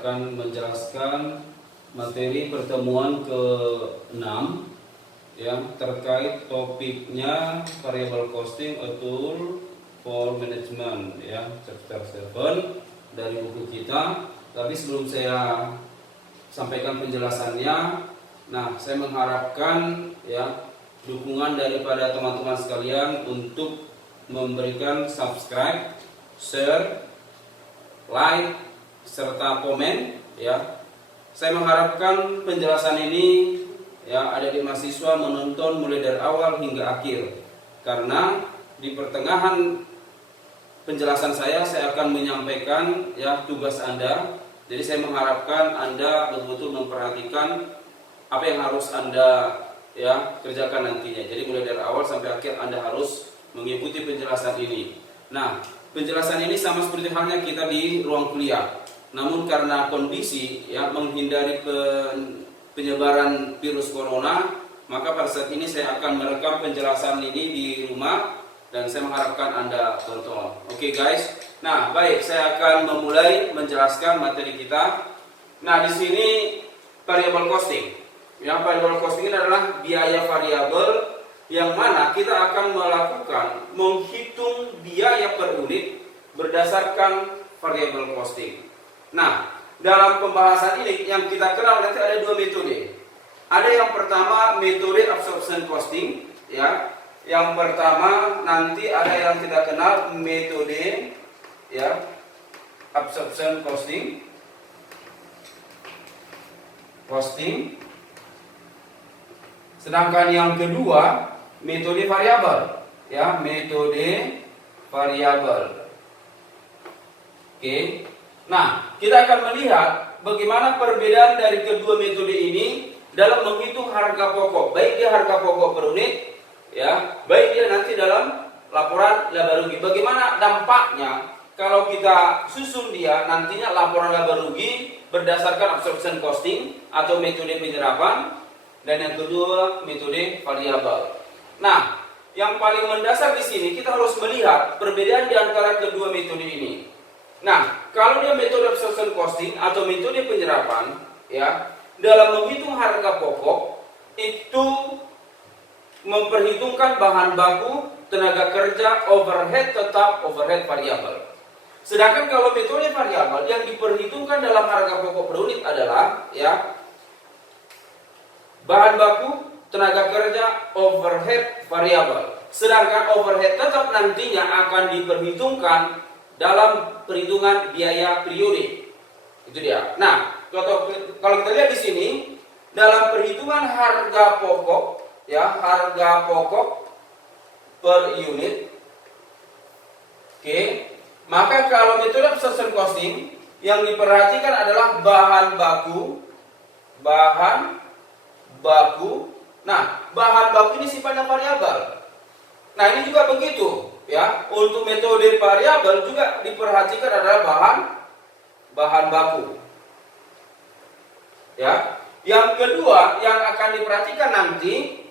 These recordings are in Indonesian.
akan menjelaskan materi pertemuan ke-6 ya, terkait topiknya variable costing a tool for management ya, chapter 7 dari buku kita. Tapi sebelum saya sampaikan penjelasannya, nah saya mengharapkan ya dukungan daripada teman-teman sekalian untuk memberikan subscribe, share, like, serta komen ya. Saya mengharapkan penjelasan ini ya adik-adik mahasiswa menonton mulai dari awal hingga akhir, karena di pertengahan penjelasan saya akan menyampaikan ya tugas Anda. Jadi saya mengharapkan Anda betul-betul memperhatikan apa yang harus Anda ya kerjakan nantinya. Jadi mulai dari awal sampai akhir Anda harus mengikuti penjelasan ini. Nah, penjelasan ini sama seperti halnya kita di ruang kuliah. Namun karena kondisi ya menghindari penyebaran virus corona, maka pada saat ini saya akan merekam penjelasan ini di rumah dan saya mengharapkan Anda tonton. Oke guys. Nah, baik, saya akan memulai menjelaskan materi kita. Nah, di sini variable costing. Yang variable costing ini adalah biaya variabel yang mana kita akan melakukan menghitung biaya per unit berdasarkan variable costing. Nah, dalam pembahasan ini yang kita kenal nanti ada dua metode. Ada yang pertama metode absorption costing ya. Yang pertama nanti ada yang kita kenal metode ya absorption costing. Sedangkan yang kedua metode variabel ya, metode variabel. Oke. Nah, kita akan melihat bagaimana perbedaan dari kedua metode ini dalam menghitung harga pokok, baik dia harga pokok per unit ya, baik dia nanti dalam laporan laba rugi. Bagaimana dampaknya kalau kita susun dia nantinya laporan laba rugi berdasarkan absorption costing atau metode penyerapan, dan yang kedua metode variabel. Nah, yang paling mendasar di sini kita harus melihat perbedaan di antara kedua metode ini. Nah, kalau dia metode absorption costing atau metode penyerapan ya, dalam menghitung harga pokok itu memperhitungkan bahan baku, tenaga kerja, overhead tetap, overhead variabel. Sedangkan kalau metode variabel yang diperhitungkan dalam harga pokok per unit adalah ya bahan baku, tenaga kerja, overhead variabel. Sedangkan overhead tetap nantinya akan diperhitungkan dalam perhitungan biaya periode. Itu dia. Nah, kalau kita lihat di sini dalam perhitungan harga pokok ya, harga pokok per unit. Oke. Maka kalau metode absorption costing yang diperhatikan adalah bahan baku. Nah, bahan baku ini sifatnya variabel. Nah, ini juga begitu. Ya, untuk metode variabel juga diperhatikan adalah bahan baku. Ya, yang kedua yang akan diperhatikan nanti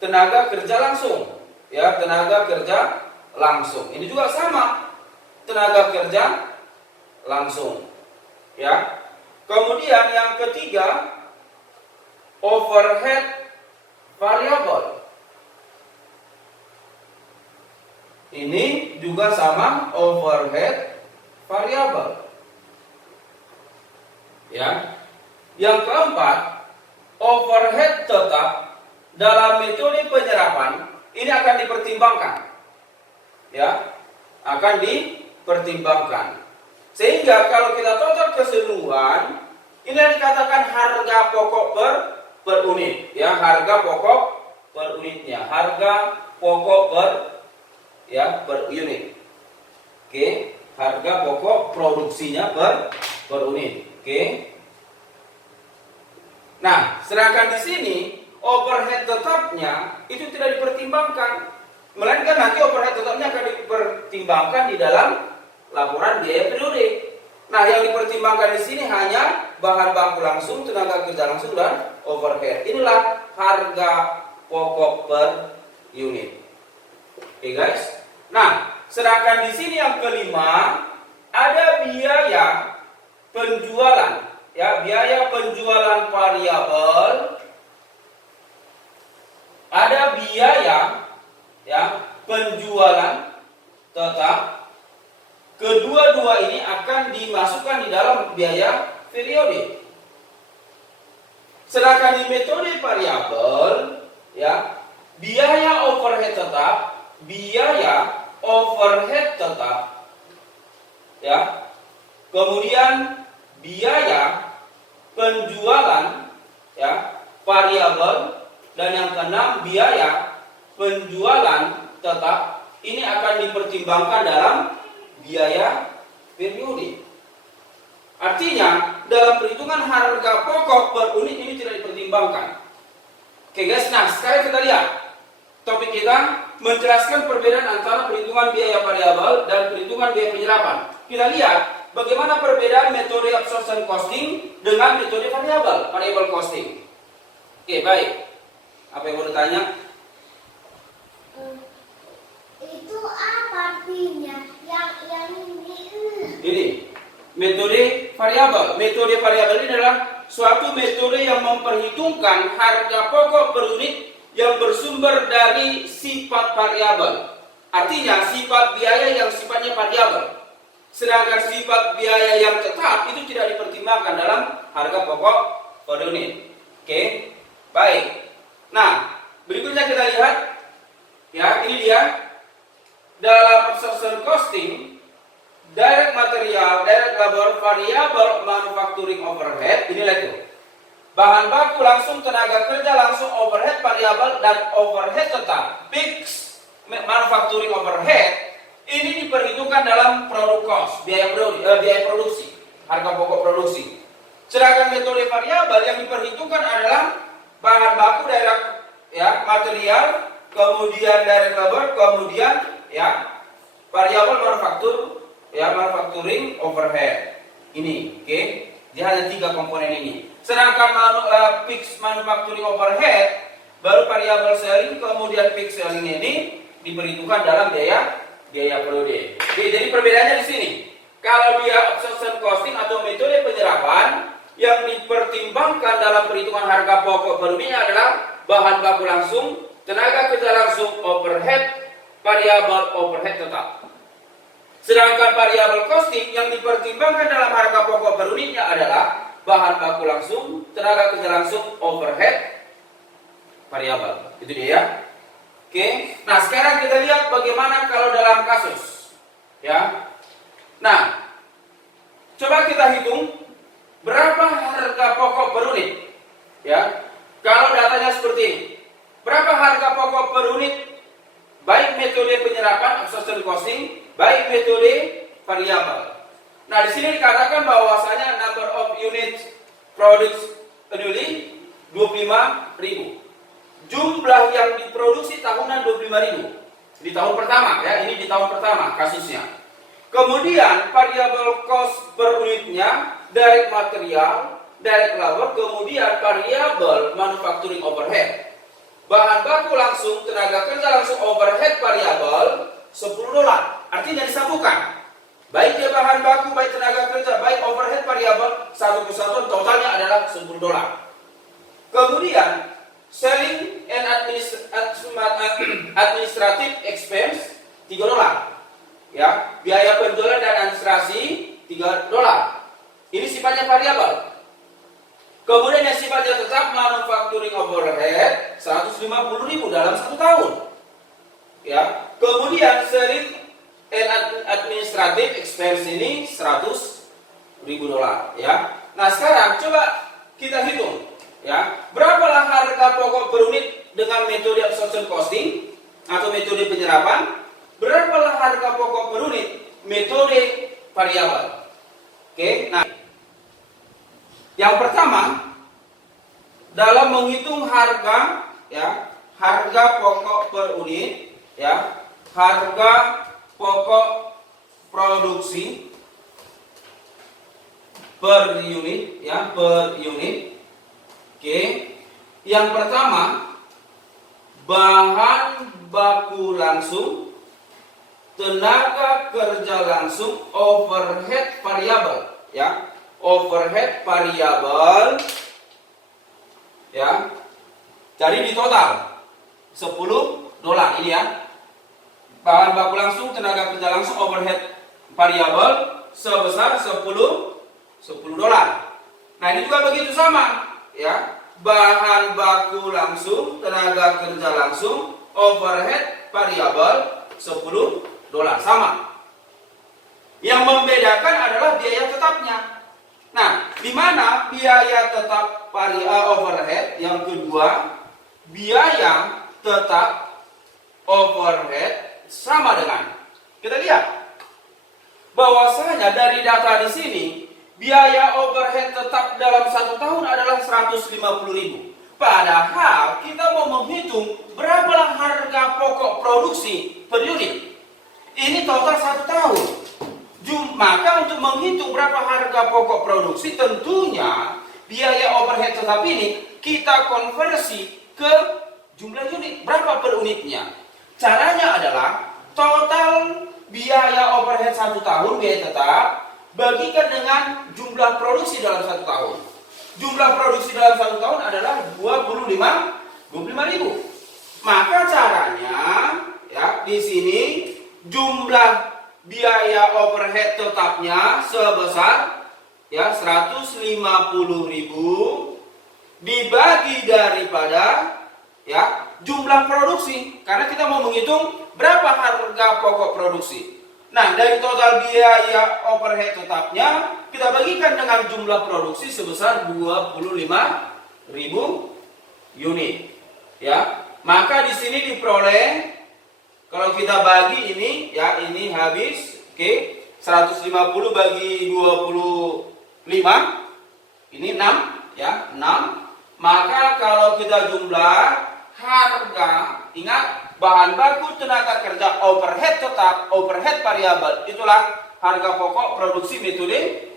tenaga kerja langsung. Ya, tenaga kerja langsung. Ini juga sama, tenaga kerja langsung. Ya. Kemudian yang ketiga overhead variabel. Ini juga sama, overhead variabel. Ya. Yang keempat, overhead tetap dalam metode penyerapan ini akan dipertimbangkan. Ya, akan dipertimbangkan. Sehingga kalau kita total keseluruhan, ini yang dikatakan harga pokok per unit. Ya, harga pokok per unitnya, harga pokok per unit. Oke, harga pokok produksinya per unit. Oke. Nah, sedangkan di sini overhead tetapnya itu tidak dipertimbangkan, melainkan nanti overhead tetapnya akan dipertimbangkan di dalam laporan biaya periode. Nah, yang dipertimbangkan di sini hanya bahan baku langsung, tenaga kerja langsung, dan overhead. Inilah harga pokok per unit. Oke guys. Nah, sedangkan di sini yang kelima ada biaya penjualan ya, biaya penjualan variabel, ada biaya ya penjualan tetap. Kedua-dua ini akan dimasukkan di dalam biaya periode. Sedangkan di metode variabel ya, biaya overhead tetap ya. Kemudian biaya penjualan ya variabel, dan yang keenam biaya penjualan tetap ini akan dipertimbangkan dalam biaya periode. Artinya dalam perhitungan harga pokok per unit ini tidak dipertimbangkan. Oke guys, nah sekarang kita lihat topik kita menjelaskan perbedaan antara perhitungan biaya variabel dan perhitungan biaya penyerapan. Kita lihat bagaimana perbedaan metode absorption costing dengan metode variable costing. Oke, baik. Apa yang mau ditanya? Itu apa artinya? Yang Ini metode variabel. Metode variabel ini adalah suatu metode yang memperhitungkan harga pokok per unit yang bersumber dari sifat variabel. Artinya sifat biaya yang sifatnya variabel. Sedangkan sifat biaya yang tetap itu tidak dipertimbangkan dalam harga pokok per unit. Oke, baik. Nah, berikutnya kita lihat, ya ini dia dalam absorption costing, direct material, direct labor, variable manufacturing overhead. Inilah itu. Bahan baku langsung, tenaga kerja langsung, overhead variabel dan overhead tetap. Fixed manufacturing overhead ini diperhitungkan dalam produk cost, biaya produksi, harga pokok produksi. Sedangkan metode variabel yang diperhitungkan adalah bahan baku, direct ya material, kemudian direct labor, kemudian ya variabel manufacturing overhead. Ini, oke? Dia hanya 3 komponen ini. Sedangkan fixed manufacturing overhead baru variable selling, kemudian fixed selling ini diperhitungkan dalam biaya periode. Oke, jadi perbedaannya di sini. Kalau dia absorption costing atau metode penyerapan, yang dipertimbangkan dalam perhitungan harga pokok per unitnya adalah bahan baku langsung, tenaga kerja langsung, overhead, variable overhead tetap. Sedangkan variable costing yang dipertimbangkan dalam harga pokok per unitnya adalah bahan baku langsung, tenaga kerja langsung, overhead, variable. Itu dia ya. Oke. Nah, sekarang kita lihat bagaimana kalau dalam kasus. Ya. Nah, coba kita hitung berapa harga pokok per unit. Ya. Kalau datanya seperti ini. Berapa harga pokok per unit baik metode penyerapan absorption costing, baik metode variabel. Nah, di sini dikatakan bahwasanya number of units produced annually 25.000. Jumlah yang diproduksi tahunan 25.000 di tahun pertama ya, ini di tahun pertama kasusnya. Kemudian variable cost per unitnya direct material, direct labor, kemudian variable manufacturing overhead. Bahan baku langsung, tenaga kerja langsung, overhead variabel $10. Artinya disatukan. Baik dia bahan baku, baik tenaga kerja, baik overhead variabel, satu kesatuan totalnya adalah $10. Kemudian selling and administrative expense $3. Ya, biaya penjualan dan administrasi $3. Ini sifatnya variabel. Kemudian yang sifatnya tetap manufacturing overhead 150.000 dalam 1 tahun. Ya. Kemudian selling and administrative expense ini $100.000 ya. Nah, sekarang coba kita hitung ya. Berapalah harga pokok per unit dengan metode absorption costing atau metode penyerapan? Berapalah harga pokok per unit metode variabel? Oke, nah yang pertama dalam menghitung harga ya, harga pokok per unit ya, harga pokok produksi per unit ya, per unit. Oke. Yang pertama bahan baku langsung, tenaga kerja langsung, overhead variabel ya. overhead variable, ya. Jadi di total $10 ini ya. Bahan baku langsung, tenaga kerja langsung, overhead variable sebesar $10. Nah, ini juga begitu sama, ya. Bahan baku langsung, tenaga kerja langsung, overhead variable $10 sama. Yang membedakan adalah biaya tetapnya. Nah, di mana biaya tetap overhead? Yang kedua, biaya tetap overhead sama dengan, kita lihat bahwasanya dari data di sini biaya overhead tetap dalam 1 tahun adalah 150.000. Padahal kita mau menghitung berapalah harga pokok produksi per unit. Ini total 1 tahun. Maka untuk menghitung berapa harga pokok produksi, tentunya biaya overhead tetap ini kita konversi ke jumlah unit. Berapa per unitnya? Caranya adalah total biaya overhead 1 tahun, biaya tetap, bagikan dengan jumlah produksi dalam 1 tahun. Jumlah produksi dalam 1 tahun adalah 25.000. Maka caranya, ya, di sini jumlah biaya overhead tetapnya sebesar, ya, 150.000 dibagi daripada, ya, jumlah produksi, karena kita mau menghitung berapa harga pokok produksi. Nah, dari total biaya overhead tetapnya kita bagikan dengan jumlah produksi sebesar 25.000 unit, ya. Maka di sini diperoleh, kalau kita bagi ini, ya, ini habis, oke, 150 bagi 25, ini 6, ya, 6. Maka kalau kita jumlah harga, ingat, bahan baku, tenaga kerja, overhead tetap, overhead variabel, itulah harga pokok produksi metode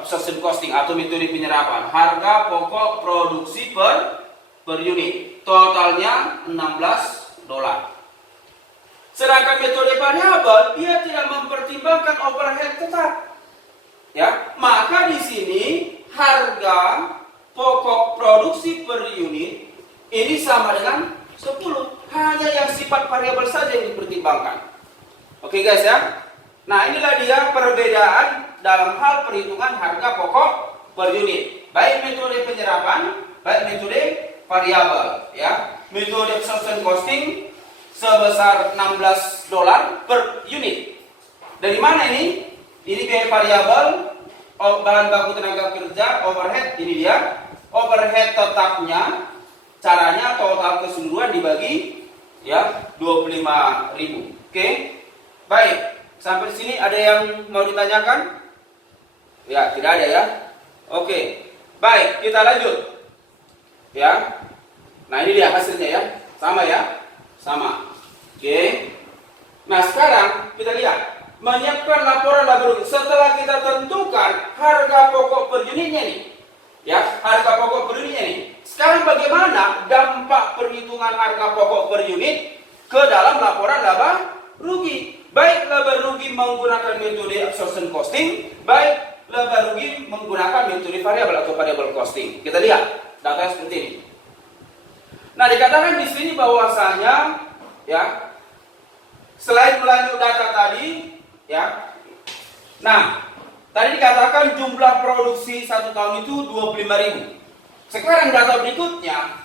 absorption costing atau metode penyerapan. Harga pokok produksi per unit, totalnya $16. Sedangkan metode variabel dia tidak mempertimbangkan overhead tetap, ya. Maka di sini harga pokok produksi per unit ini sama dengan 10. Hanya yang sifat variabel saja yang dipertimbangkan. Oke guys ya. Nah, inilah dia perbedaan dalam hal perhitungan harga pokok per unit. Baik metode penyerapan, baik metode variabel, ya. Metode absorption costing sebesar $16 per unit. Dari mana ini? Ini biaya variabel, bahan baku tenaga kerja, overhead, ini dia. Overhead tetapnya, caranya total keseluruhan dibagi, ya, 25.000. Oke. Baik, sampai sini ada yang mau ditanyakan? Ya, tidak ada ya. Oke. Baik, kita lanjut. Ya. Nah, ini dia hasilnya ya. Sama ya? Sama. Oke. Nah, sekarang kita lihat menyiapkan laporan laba rugi. Setelah kita tentukan harga pokok per unitnya nih, ya, harga pokok per unitnya nih. Sekarang bagaimana dampak perhitungan harga pokok per unit ke dalam laporan laba rugi? Baik laba rugi menggunakan metode absorption costing, baik laba rugi menggunakan metode variabel atau variable costing. Kita lihat data seperti ini. Nah, dikatakan di sini bahwasanya, ya, selain melanjut data tadi, ya. Nah, tadi dikatakan jumlah produksi 1 tahun itu 25.000. Sekarang data berikutnya,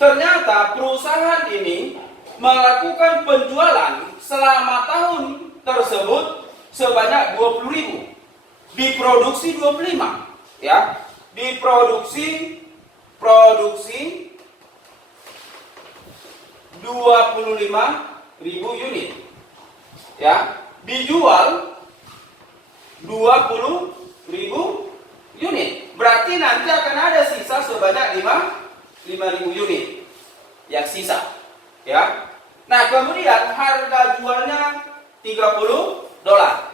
ternyata perusahaan ini melakukan penjualan selama tahun tersebut sebanyak 20.000. Diproduksi 25, ya. Diproduksi 25.000 unit, ya. Dijual 20.000 unit. Berarti nanti akan ada sisa sebanyak 5.000 unit yang sisa, ya. Nah, kemudian harga jualnya $30,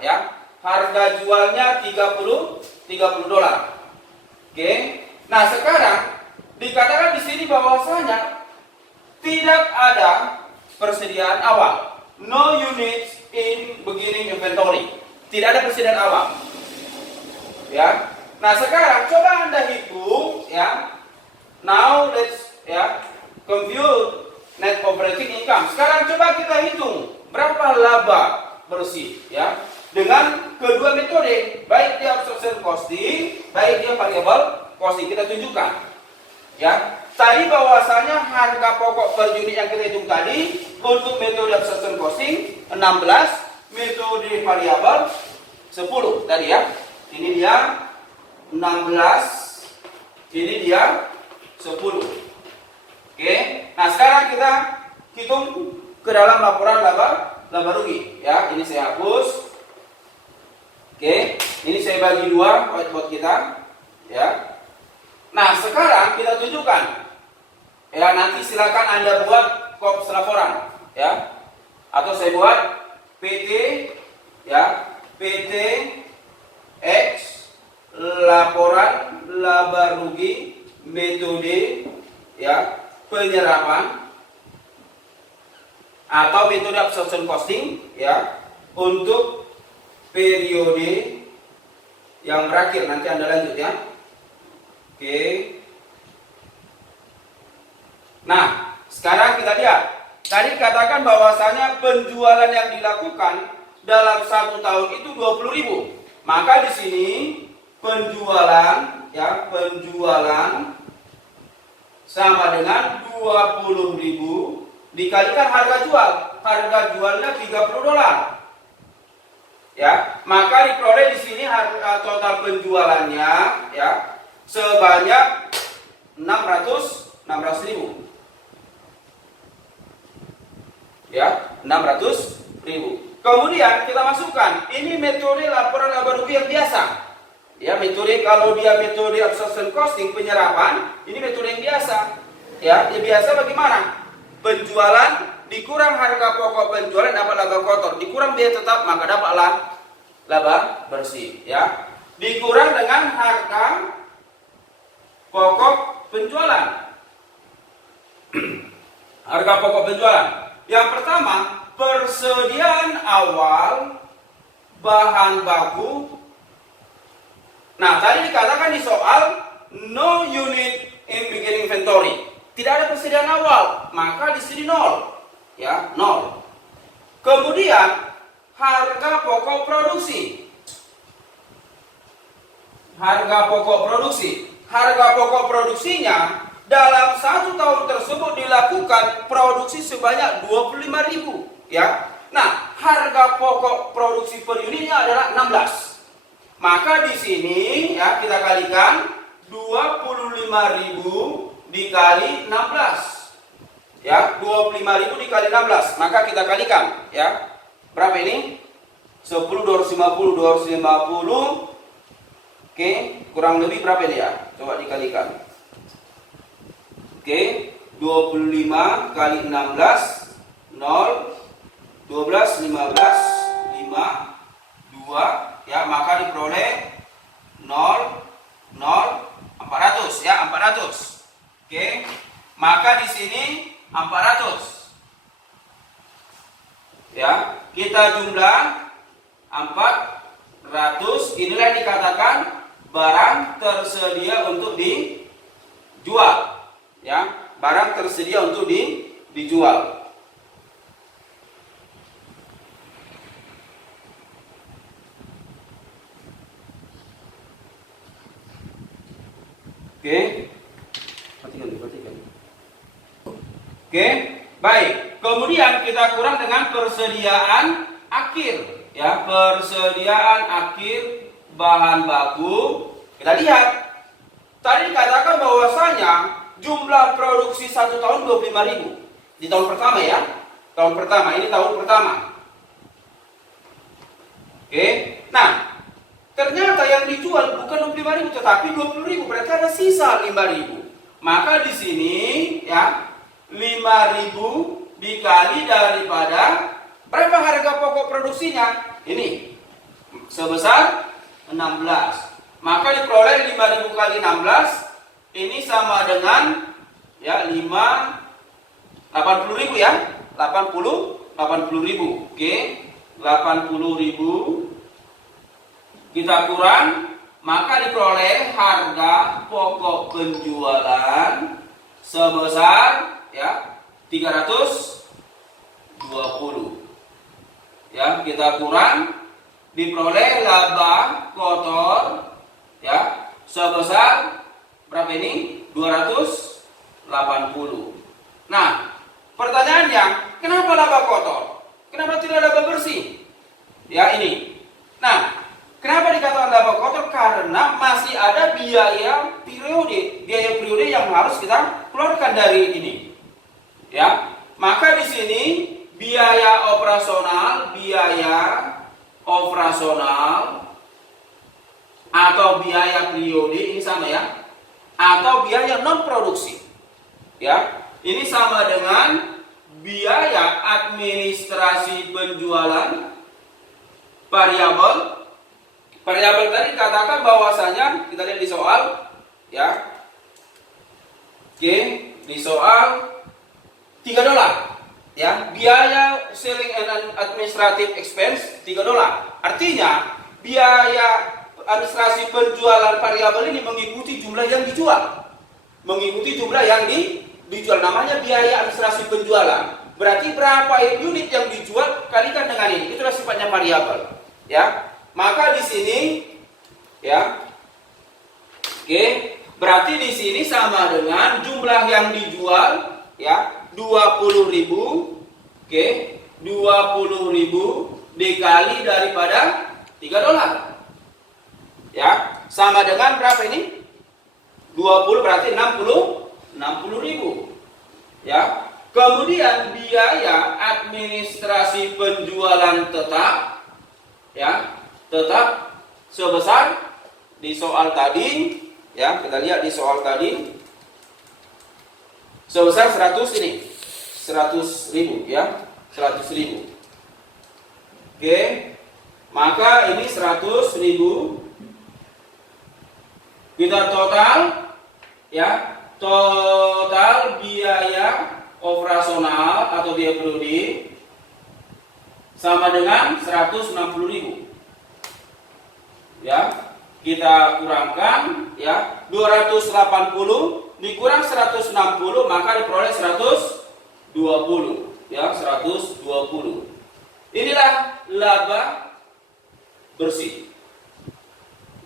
ya. Harga jualnya $30. Oke. Nah, sekarang dikatakan di sini bahwasanya tidak ada persediaan awal. No units in beginning inventory. Tidak ada persediaan awal. Ya. Nah, sekarang coba Anda hitung ya. Now let's compute net operating income. Sekarang coba kita hitung berapa laba bersih ya dengan kedua metode, baik dia absorption costing, baik dia variable costing. Kita tunjukkan ya. Tadi bahwasanya harga pokok per unit yang kita hitung tadi untuk metode absorption costing 16, metode variabel 10 tadi ya. Ini dia 16, ini dia 10. Oke. Nah, sekarang kita hitung ke dalam laporan laba rugi ya. Ini saya hapus. Oke, ini saya bagi dua whiteboard kita ya. Nah, sekarang kita tunjukkan ya, nanti silakan Anda buat kops laporan ya. Atau saya buat PT ya, PT X laporan laba rugi metode ya penyerapan atau metode absorption costing ya untuk periode yang berakhir. Nanti Anda lanjut ya. Oke. Nah, sekarang kita lihat. Tadi katakan bahwasanya penjualan yang dilakukan dalam 1 tahun itu 20.000. Maka di sini penjualan ya, penjualan sama dengan 20.000 dikalikan harga jual. Harga jualnya $30. Ya, maka diperoleh di sini harga total penjualannya ya sebanyak 600.000. Ya, 600.000. Kemudian kita masukkan ini metode laporan laba rugi yang biasa. Ya, metode kalau dia metode absorption costing penyerapan, ini metode yang biasa. Ya, yang biasa bagaimana? Penjualan dikurang harga pokok penjualan dapat laba kotor, dikurang biaya tetap maka dapatlah laba bersih. Ya, dikurang dengan harga pokok penjualan. Harga pokok penjualan. Yang pertama, persediaan awal bahan baku. Nah, tadi dikatakan di soal no unit in beginning inventory. Tidak ada persediaan awal, maka di sini 0. Ya, 0. Kemudian harga pokok produksi. Harga pokok produksi. Harga pokok produksinya dalam 1 tahun tersebut dilakukan produksi sebanyak 25.000. Ya. Nah, harga pokok produksi per unitnya adalah 16. Maka di sini ya kita kalikan 25.000 dikali 16. Ya, 25.000 dikali 16. Maka kita kalikan ya. Berapa ini? 10 250 250. Oke, kurang lebih berapa ini ya? Coba dikalikan. Oke, 25 kali 16 0 12 15 5 2 ya, maka diperoleh 0 0 400 ya, 400. Oke. Maka di sini 400. Ya, kita jumlah 400. Inilah yang dikatakan barang tersedia untuk dijual. Ya, barang tersedia untuk dijual. Oke. Perhatikan. Oke, baik. Kemudian kita kurang dengan persediaan akhir, ya, persediaan akhir bahan baku. Kita lihat. Tadi dikatakan bahwasanya jumlah produksi 1 tahun 25.000 di tahun pertama ya. Tahun pertama, ini tahun pertama. Oke. Nah, ternyata yang dijual bukan 25.000 tetapi 20.000, berarti ada sisa 5.000. Maka di sini ya 5.000 dikali daripada berapa harga pokok produksinya? Ini sebesar 16. Maka diperoleh 5.000 kali 16 ini sama dengan ya 80.000 ya. 80.000. Oke. 80.000 kita kurang maka diperoleh harga pokok penjualan sebesar ya 320. Ya, kita kurang diperoleh laba kotor ya sebesar berapa ini? 280. Nah, pertanyaannya, kenapa laba kotor? Kenapa tidak laba bersih? Ya, ini. Nah, kenapa dikatakan laba kotor? Karena masih ada biaya periode yang harus kita keluarkan dari ini. Ya, maka di sini biaya operasional atau biaya periode ini sama ya, atau biaya non produksi. Ya, ini sama dengan biaya administrasi penjualan variabel. Variabel tadi katakan bahwasanya kita lihat di soal ya. Oke, di soal $3 ya, biaya selling and administrative expense $3. Artinya biaya administrasi penjualan variabel ini mengikuti jumlah yang dijual. Mengikuti jumlah yang dijual, namanya biaya administrasi penjualan. Berarti berapa unit yang dijual kalikan dengan ini. Itulah sifatnya variabel. Ya. Maka di sini ya. Oke, berarti di sini sama dengan jumlah yang dijual ya 20.000, oke, 20.000 dikali daripada $3. Ya, sama dengan berapa ini? 20 berarti 60.000. Ya. Kemudian biaya administrasi penjualan tetap ya, tetap sebesar di soal tadi ya, kita lihat di soal tadi sebesar 100.000 ya, 100.000. Oke, maka ini 100.000 kita total ya, total biaya operasional atau biaya periode sama dengan 160.000 ya, kita kurangkan ya, 280 dikurang 160 maka diperoleh 120 ya, 120. Inilah laba bersih.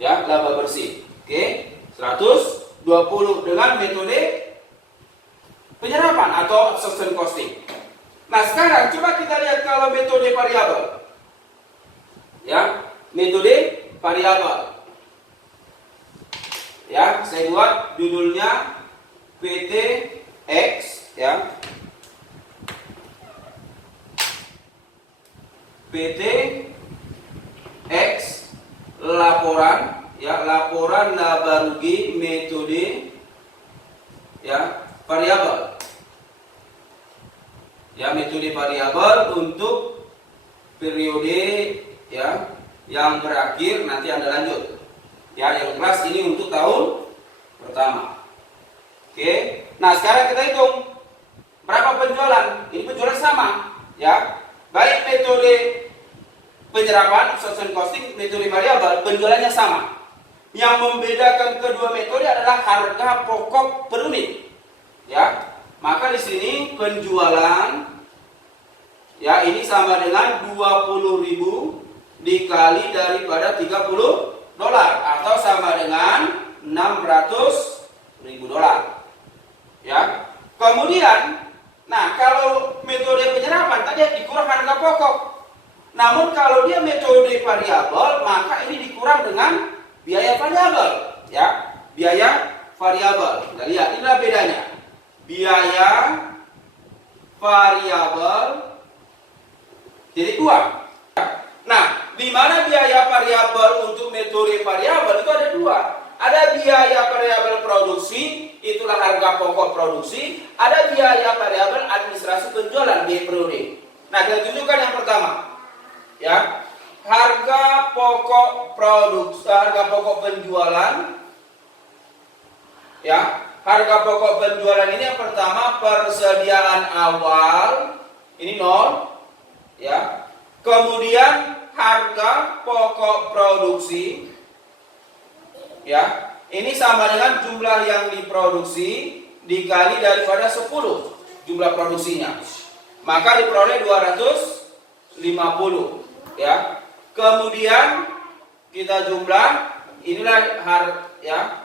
Ya, laba bersih. Oke, 120 dengan metode penyerapan atau absorption costing. Nah, sekarang coba kita lihat kalau metode variabel. Ya, metode variabel. Ya, saya buat judulnya PT X ya. PT X laporan ya, laporan laba rugi metode ya variabel. Ya, metode variabel untuk periode ya yang berakhir nanti Anda lanjut. Ya, yang kelas ini untuk tahun pertama. Oke, nah sekarang kita hitung berapa penjualan. Ini penjualan sama, ya. Baik metode penyerapan absorption costing, metode variabel, penjualannya sama. Yang membedakan kedua metode adalah harga pokok per unit, ya. Maka di sini penjualan, ya ini sama dengan 20.000 dikali daripada $30 atau sama dengan $600.000. Ya. Kemudian, nah kalau metode penyerapan tadi dikurang harga pokok. Namun kalau dia metode variabel, maka ini dikurang dengan biaya variabel, ya. Biaya variabel. Kita lihat inilah bedanya. Biaya variabel titik 2. Nah, di mana biaya variabel untuk metode variabel itu ada dua. Ada biaya variabel produksi, itulah harga pokok produksi. Ada biaya variabel administrasi penjualan, biaya periode. Nah, kita tunjukkan yang pertama, ya, harga pokok produksi, harga pokok penjualan, ya, harga pokok penjualan ini yang pertama persediaan awal, ini 0, ya. Kemudian harga pokok produksi ya. Ini sama dengan jumlah yang diproduksi dikali daripada 10 jumlah produksinya. Maka diperoleh 250, ya. Kemudian kita jumlah, inilah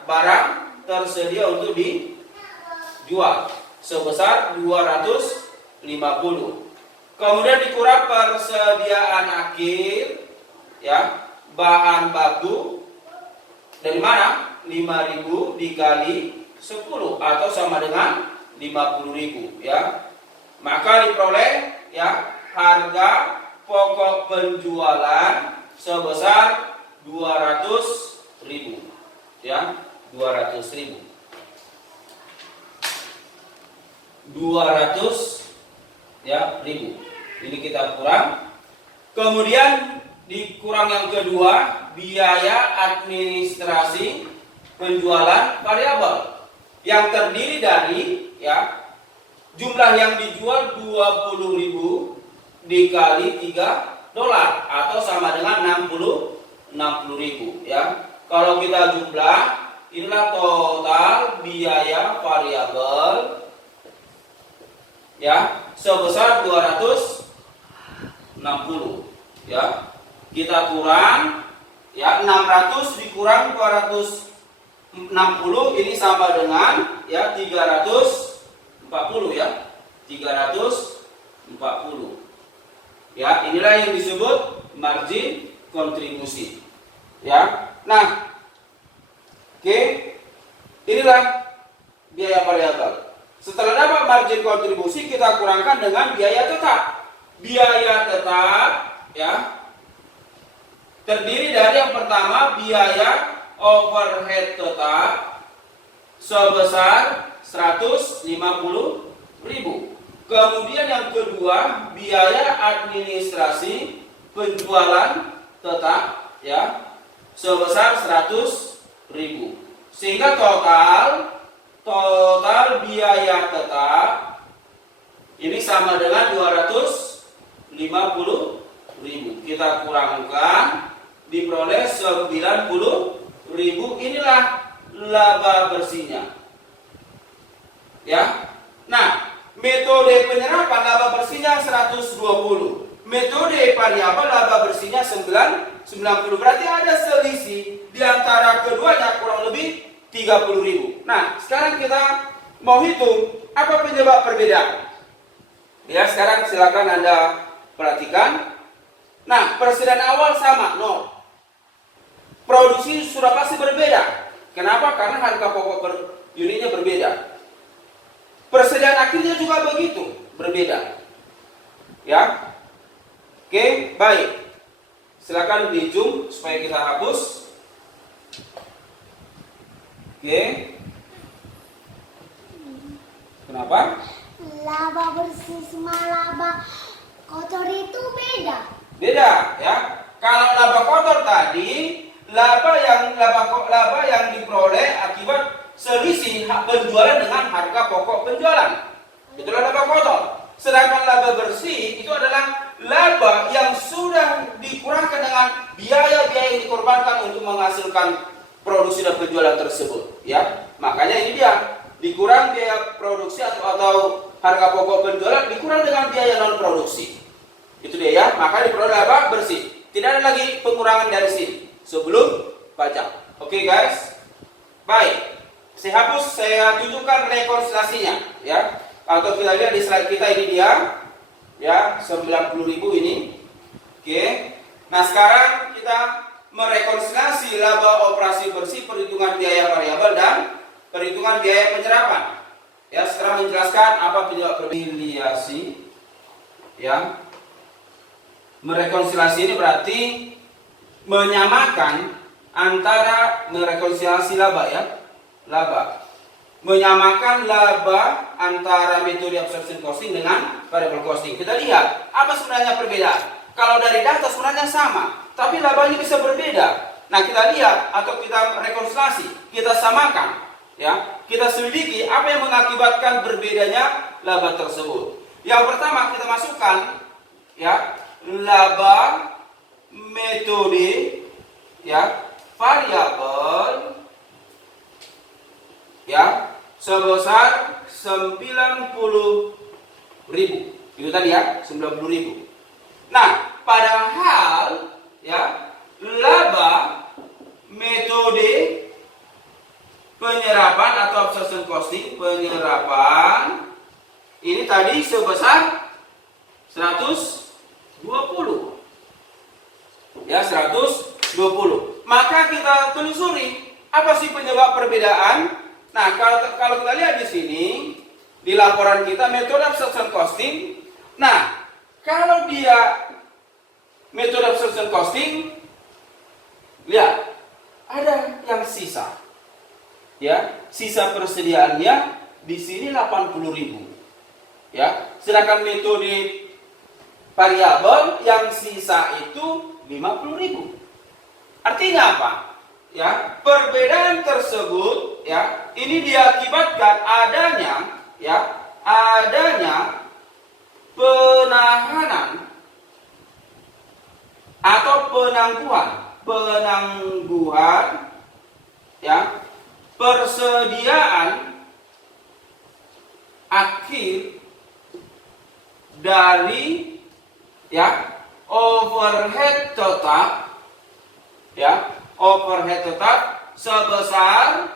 barang tersedia untuk dijual sebesar 250. Kemudian dikurang persediaan akhir, ya, bahan baku dari mana? 5.000 dikali 10 atau sama dengan 50.000, ya. Maka diperoleh, ya, harga pokok penjualan sebesar 200.000, ya, 200.000. 200 ya ribu. Ini kita kurang. Kemudian dikurang yang kedua, biaya administrasi penjualan variabel yang terdiri dari, ya, jumlah yang dijual 20.000 dikali $3 atau sama dengan 60.000, ya. Kalau kita jumlah, inilah total biaya variabel, ya, sebesar 260, ya. Kita kurang, ya, 600 dikurang 260, ini sama dengan, ya, 340, ya. 340. Ya, inilah yang disebut margin kontribusi. Ya. Nah, oke. Inilah biaya variabel. Setelah dapat margin kontribusi, kita kurangkan dengan biaya tetap. Biaya tetap, ya, terdiri dari yang pertama biaya overhead tetap sebesar 150.000. Kemudian yang kedua biaya administrasi penjualan tetap, ya, sebesar 100.000. Sehingga total biaya tetap ini sama dengan 250.000. Kita kurangkan, diperoleh 90.000. Inilah laba bersihnya, ya. Nah, metode penyerapan laba bersihnya 120. Metode variabel laba bersihnya 90. Berarti ada selisih di antara keduanya kurang lebih 30.000. Nah, sekarang kita mau hitung apa penyebab perbedaan. Ya, sekarang silakan Anda perhatikan. Nah, persediaan awal sama 0. Produksi sudah pasti berbeda. Kenapa? Karena harga pokok per unitnya berbeda. Persediaan akhirnya juga begitu, berbeda. Ya. Oke, baik. Silakan di zoom supaya kita hapus. Oke. Kenapa? Laba bersih sama laba kotor itu beda. Beda, ya. Kalau laba kotor tadi, laba yang diperoleh akibat selisih hak penjualan dengan harga pokok penjualan. Itulah laba kotor. Sedangkan laba bersih itu adalah laba yang sudah dikurangkan dengan biaya-biaya yang dikorbankan untuk menghasilkan produksi dan penjualan tersebut, ya. Makanya ini dia, dikurang biaya produksi atau harga pokok penjualan dikurang dengan biaya non produksi. Itu dia, ya. Maka diperoleh laba bersih. Tidak ada lagi pengurangan dari sini sebelum pajak. Oke, guys. Baik. Saya hapus, saya tunjukkan rekonsiliasinya, ya. Atau kita lihat di slide kita, ini dia, ya, 90.000 ini. Oke. Nah, sekarang kita merekonsiliasi laba operasi bersih, perhitungan biaya variabel dan perhitungan biaya penyerapan. Ya, sekarang menjelaskan apa penyebab perbedaan, ya. Merekonsiliasi ini berarti menyamakan antara merekonsiliasi laba, ya. Laba. Menyamakan laba antara metode absorption costing dengan variable costing. Kita lihat apa sebenarnya perbedaan. Kalau dari data sebenarnya sama, tapi laba ini bisa berbeda. Nah, kita lihat atau kita rekonsiliasi, kita samakan, ya. Kita selidiki apa yang mengakibatkan berbedanya laba tersebut. Yang pertama kita masukkan, ya, laba metode, ya, variabel ya sebesar 90.000. Itu tadi ya, 90.000. Nah, padahal ya laba metode penyerapan atau absorption costing penyerapan ini tadi sebesar 120. Ya, 120. Maka kita telusuri apa sih penyebab perbedaan? Nah, kalau kita lihat di sini di laporan kita metode absorption costing. Nah, kalau dia metode absorption costing, lihat ada yang sisa. Ya, sisa persediaannya di sini 80.000. Ya, sedangkan metode variabel yang sisa itu 50.000. Artinya apa? Ya, perbedaan tersebut ya ini diakibatkan adanya penahanan atau penangguhan ya persediaan akhir dari ya overhead tetap sebesar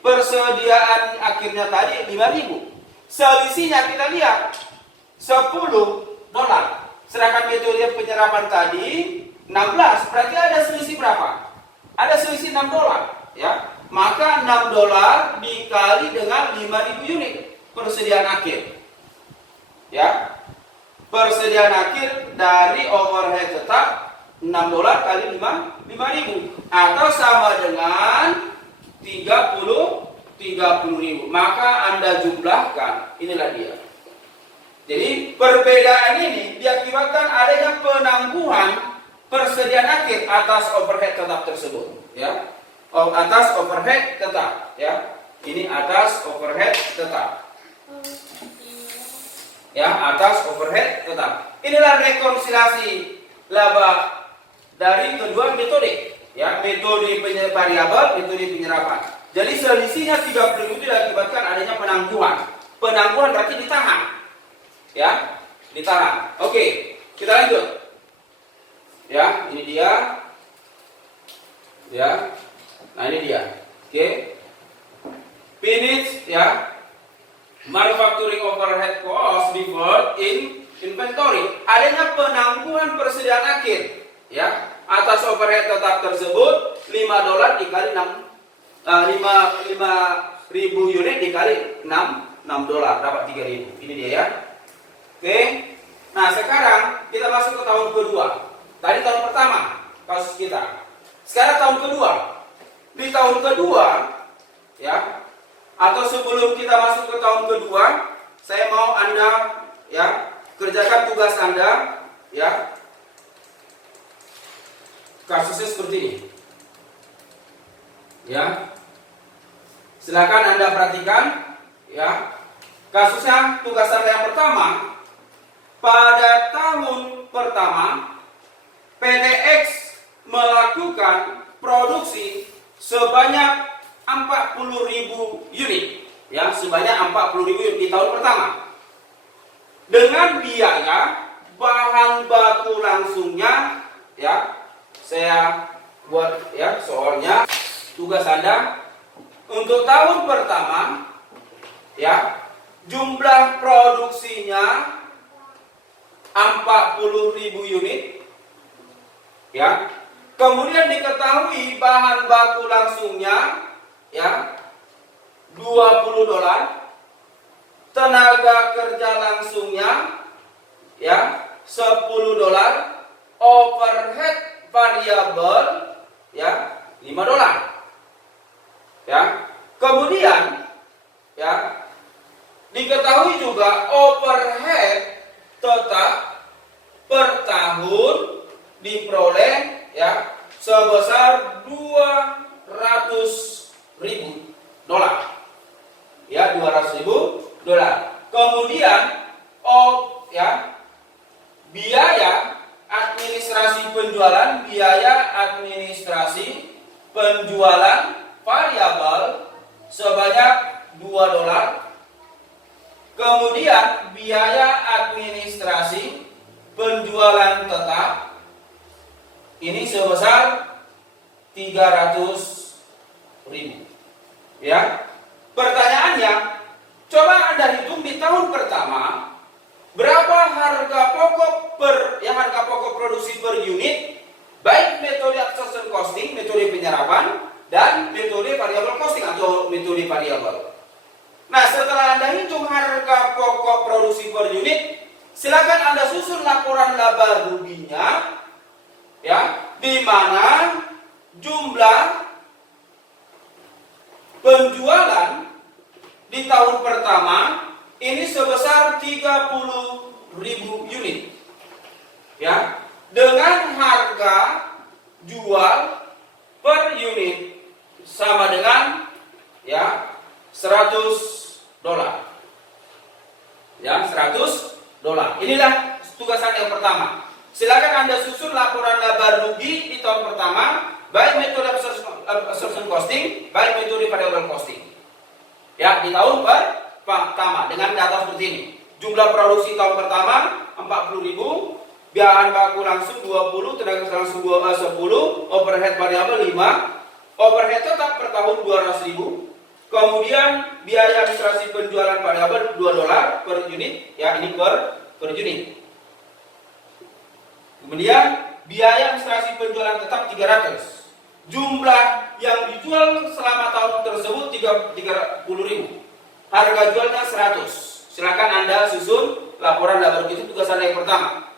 persediaan akhirnya tadi 5.000. Selisihnya kita lihat $10. Sedangkan metode penyerapan tadi 16. Berarti ada selisih berapa? Ada selisih $6 ya. Maka $6 dikali dengan 5.000 unit persediaan akhir. Ya. Persediaan akhir dari overhead tetap $6 kali 5.000 atau sama dengan 30.000. Maka Anda jumlahkan, inilah dia. Jadi perbedaan ini diakibatkan adanya penangguhan persediaan akhir atas overhead tetap tersebut, ya. Atas overhead tetap, ya. Ini atas overhead tetap. Ya, atas overhead tetap. Inilah rekonsiliasi laba dari kedua metode, ya, metode variabel, metode penyerapan. Jadi selisihnya 30.000 itu diakibatkan adanya penangguhan. Penangguhan berarti ditahan. Ya, ditahan. Oke, kita lanjut. Ya, ini dia. Ya. Nah, ini dia. Oke. Finish ya. Manufacturing overhead cost deferred in inventory. Adanya penangguhan persediaan akhir, ya. Atas overhead tetap tersebut $5 dikali 5.000 unit dikali $6 dapat 3.000. Ini dia ya. Oke. Nah, sekarang kita masuk ke tahun kedua. Tadi tahun pertama kasus kita. Sekarang tahun kedua. Di tahun kedua ya, atau sebelum kita masuk ke tahun kedua, saya mau Anda ya kerjakan tugas Anda ya. Kasusnya seperti ini. Ya. Silakan Anda perhatikan ya. Kasusnya tugas Anda yang pertama, pada tahun pertama PT X melakukan produksi sebanyak 40.000 unit, ya, sebanyak 40.000 unit di tahun pertama. Dengan biaya bahan baku langsungnya, ya, saya buat ya soalnya tugas Anda untuk tahun pertama, ya, jumlah produksinya 40.000 unit, ya. Kemudian diketahui bahan baku langsungnya ya $20, tenaga kerja langsungnya ya $10, overhead variabel ya $5. Ya. Kemudian ya diketahui juga overhead tetap per tahun diperoleh ya sebesar $200.000. Ya, $200.000. Kemudian ya biaya administrasi penjualan variabel sebanyak $2. Kemudian biaya administrasi penjualan tetap ini sebesar 300.000. Ya. Pertanyaannya, coba Anda hitung di tahun pertama berapa harga pokok harga pokok produksi per unit, baik metode absorption costing, metode penyerapan, dan metode variable costing atau metode variabel. Nah, setelah Anda hitung harga pokok produksi per unit, silakan Anda susun laporan laba ruginya, ya, di mana jumlah penjualan di tahun pertama ini sebesar 30.000 unit, ya, dengan harga jual per unit sama dengan, ya, $100. Ya, $100. Inilah tugasan yang pertama. Silakan Anda susun laporan laba rugi di tahun pertama, baik metode absorption costing, baik metode variable costing. Ya, di tahun pertama dengan data seperti ini. Jumlah produksi tahun pertama 40.000, bahan baku langsung 20, tenaga kerja langsung 10, overhead variabel 5, overhead tetap per tahun 200.000. Kemudian biaya administrasi penjualan variabel $2 per unit, ya, ini per unit. Kemudian biaya administrasi penjualan tetap 300. Jumlah yang dijual selama tahun tersebut 30.000. Harga jualnya 100. Silakan Anda susun laporan laba rugi, itu tugas Anda yang pertama.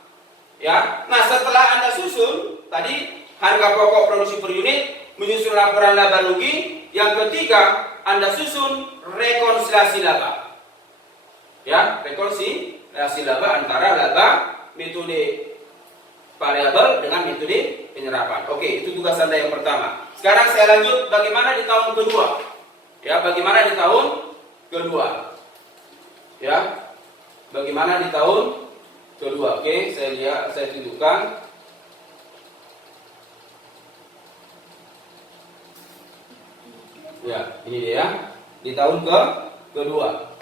Ya. Nah, setelah Anda susun tadi harga pokok produksi per unit, menyusun laporan laba rugi, yang ketiga Anda susun rekonsiliasi laba. Ya, rekonsiliasi laba antara laba metode variabel dengan metode penyerapan. Oke, itu tugas Anda yang pertama. Sekarang saya lanjut bagaimana di tahun kedua. Ya, bagaimana di tahun kedua. Ya. Bagaimana di tahun kedua. Oke, saya tunjukkan. Ya, ini dia di tahun kedua.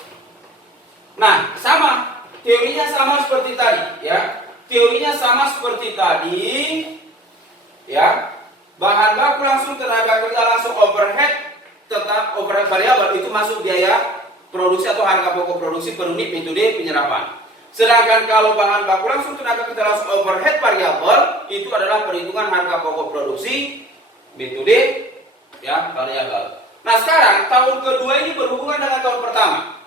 Nah, sama teorinya sama seperti tadi, ya. Teorinya sama seperti tadi, ya. Bahan baku langsung, tenaga kerja langsung, overhead tetap, overhead variabel itu masuk biaya produksi atau harga pokok produksi per unit metode penyerapan. Sedangkan kalau bahan baku langsung, tenaga kerja langsung, overhead variabel itu adalah perhitungan harga pokok produksi metode, ya, variabel. Nah, sekarang tahun kedua ini berhubungan dengan tahun pertama.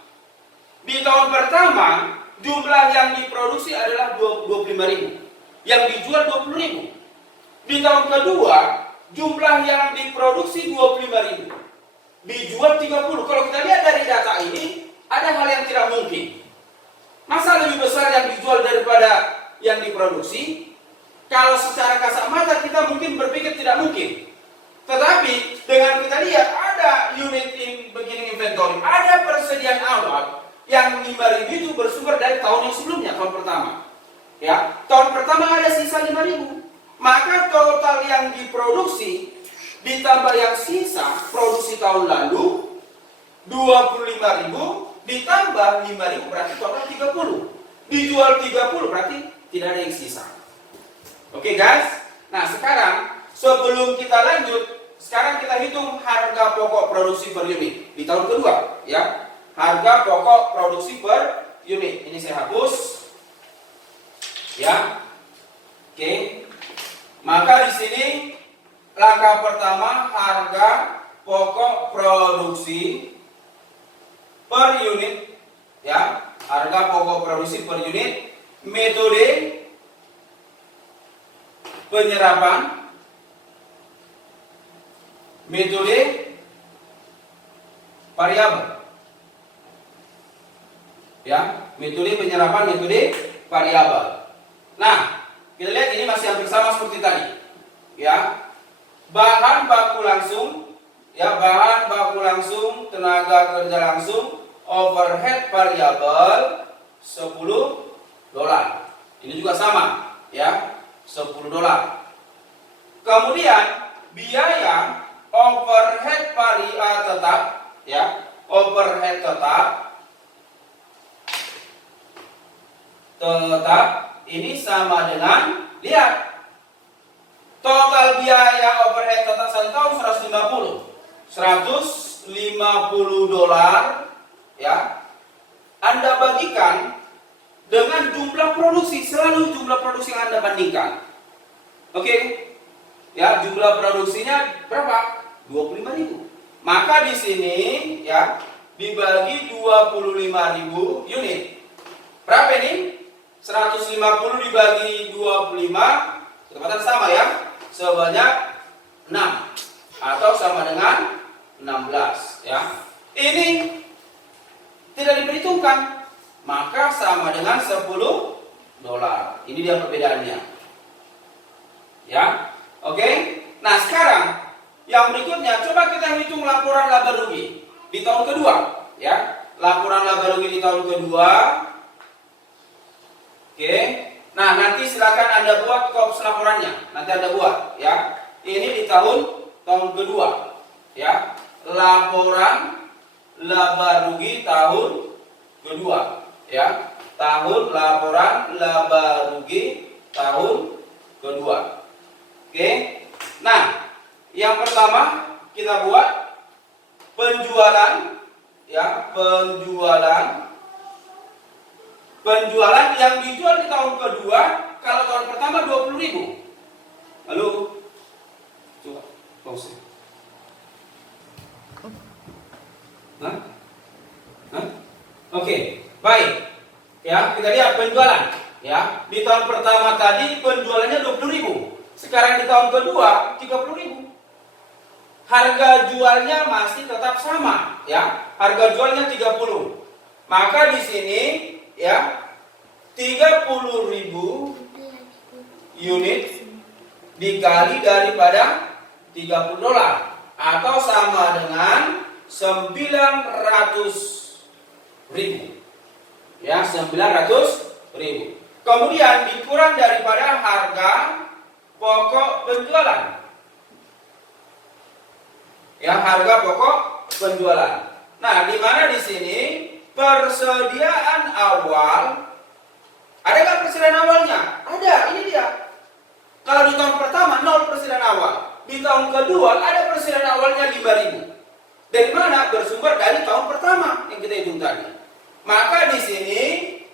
Di tahun pertama jumlah yang diproduksi adalah 25.000, yang dijual 20.000. Di tahun kedua jumlah yang diproduksi 25.000, dijual 30. Kalau kita lihat dari data ini, ada hal yang tidak mungkin. Masa lebih besar yang dijual daripada yang diproduksi? Kalau secara kasat mata kita mungkin berpikir tidak mungkin. Tetapi dengan kita lihat ada unit beginning inventory, ada persediaan awal yang 5.000 itu bersumber dari tahun yang sebelumnya, tahun pertama. Ya, tahun pertama ada sisa 5.000. Maka total yang diproduksi ditambah yang sisa produksi tahun lalu 25.000 ditambah 5.000 berarti total 30. Dijual 30 berarti tidak ada yang sisa. Oke, guys. Nah, sekarang sebelum kita lanjut, sekarang kita hitung harga pokok produksi per unit di tahun kedua, ya. Harga pokok produksi per unit. Ini saya hapus. Ya. Oke. Maka di sini langkah pertama harga pokok produksi per unit, ya. Harga pokok produksi per unit, metode penyerapan, metode variabel, ya, metode penyerapan, metode variabel. Nah, kita lihat ini masih hampir sama seperti tadi, ya. Bahan baku langsung, ya, bahan baku langsung, tenaga kerja langsung, overhead variabel $10. Ini juga sama, ya, $10. Kemudian biaya overhead tetap ya, overhead tetap ini sama dengan, lihat, total biaya overhead tetap 1 tahun 150 dolar, ya. Anda bagikan dengan jumlah produksi, selalu jumlah produksi yang Anda bandingkan. Oke? Ya, jumlah produksinya berapa? 25.000. Maka di sini ya dibagi 25.000 unit. Berapa ini? 150 dibagi 25, ketepatan sama ya, sebanyak 6 atau sama dengan 16 ya. Ini tidak diperhitungkan, maka sama dengan 10 dolar. Ini dia perbedaannya. Ya. Oke. Nah, sekarang yang berikutnya coba kita hitung laporan laba rugi di tahun kedua ya. Laporan laba rugi di tahun kedua. Oke. Nah, nanti silakan Anda buat kops laporannya. Nanti Anda buat ya. Ini di tahun kedua ya. Laporan laba rugi tahun kedua ya. Laporan laba rugi tahun kedua. Oke. Nah, yang pertama kita buat penjualan ya, penjualan yang dijual di tahun kedua, kalau tahun pertama 20.000. Lalu coba pause. Oke, baik. Ya, kita lihat penjualan. Ya, di tahun pertama tadi penjualannya 20.000. Sekarang di tahun kedua 30.000. Harga jualnya masih tetap sama, ya. Harga jualnya 30. Maka di sini ya 30.000 unit dikali daripada 30 dolar atau sama dengan 900.000. Ya, 900.000. Kemudian dikurang daripada harga pokok penjualan. Ya, harga pokok penjualan. Nah, di mana di sini persediaan awal? Ada nggak persediaan awalnya? Ada, ini dia. Kalau di tahun pertama 0 persediaan awal, di tahun kedua ada persediaan awalnya 5.000. Dari mana? Bersumber dari tahun pertama yang kita hitung tadi. Maka di sini